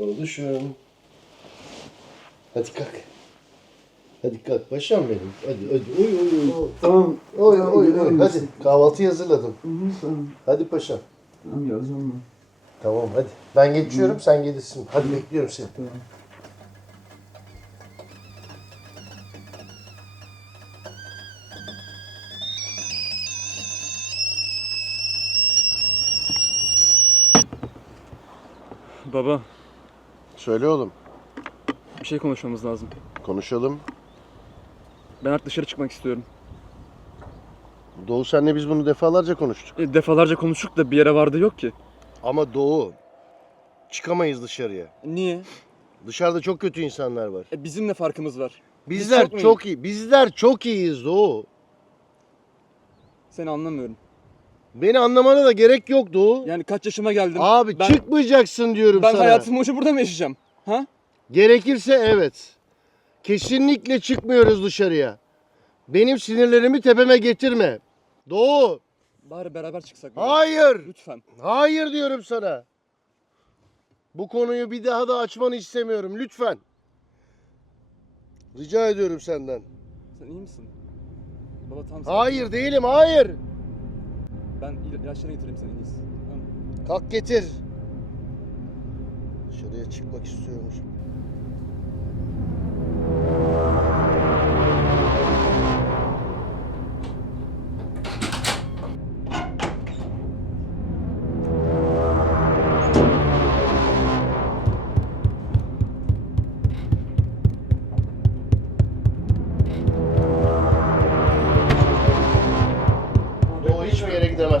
Onu düşün. Hadi kalk. Hadi kalk paşam benim. Hadi hadi. Oy oy oy. Tamam. Oy oy oy. biz. Hadi kahvaltıyı hazırladım. Hadi paşam. Tamam yazacağım ben. Tamam hadi. Ben geçiyorum sen gelirsin. Hadi bekliyorum seni. Tamam. Baba, Söyle oğlum. bir şey konuşmamız lazım. Konuşalım. Ben artık dışarı çıkmak istiyorum. Doğu senle biz bunu defalarca konuştuk. E, defalarca konuştuk da bir yere vardı yok ki. Ama Doğu çıkamayız dışarıya. Niye? Dışarıda çok kötü insanlar var. E, bizim ne farkımız var? Bizler çok çok, mu iyi. Bizler çok iyiyiz Doğu. Seni anlamıyorum. Beni anlamana da gerek yok Doğu. Yani kaç yaşıma geldim. Abi ben, çıkmayacaksın diyorum Ben sana. hayatım boyunca burada mı yaşayacağım? Ha? Gerekirse evet. Kesinlikle çıkmıyoruz dışarıya. Benim sinirlerimi tepeme getirme. Doğu. Bari beraber çıksak. baba. Hayır. Lütfen. Hayır diyorum sana. Bu konuyu bir daha da açmanı istemiyorum lütfen. Rica ediyorum senden. Sen iyi misin? Baba sen- Hayır değilim hayır. Ben il- ilaçları getireyim sana en iyisi. Kalk getir. Dışarıya çıkmak istiyormuş.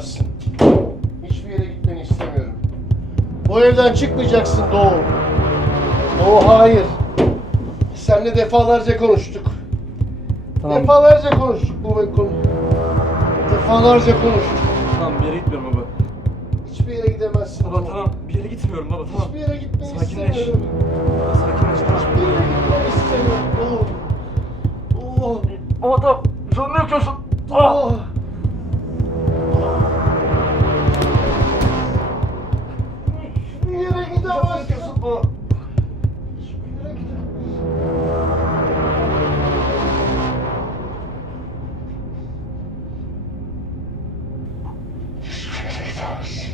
Gidemezsin. Hiçbir yere gitmeni istemiyorum. Bu evden çıkmayacaksın Doğu. Doğu hayır. Seninle defalarca konuştuk. Tamam. Defalarca konuştuk bu konu. Defalarca konuştuk. Tamam bir yere gitmiyorum baba. Hiçbir yere gidemezsin. Baba Doğu. tamam bir yere gitmiyorum baba tamam. Hiçbir yere gitmeni Sakinleş. istemiyorum. Sakinleş. Hiçbir yere gitmeni istemiyorum yere gidemezsin. Bu. Hiçbir yere gidemezsin. Hiçbir yere gidemezsin.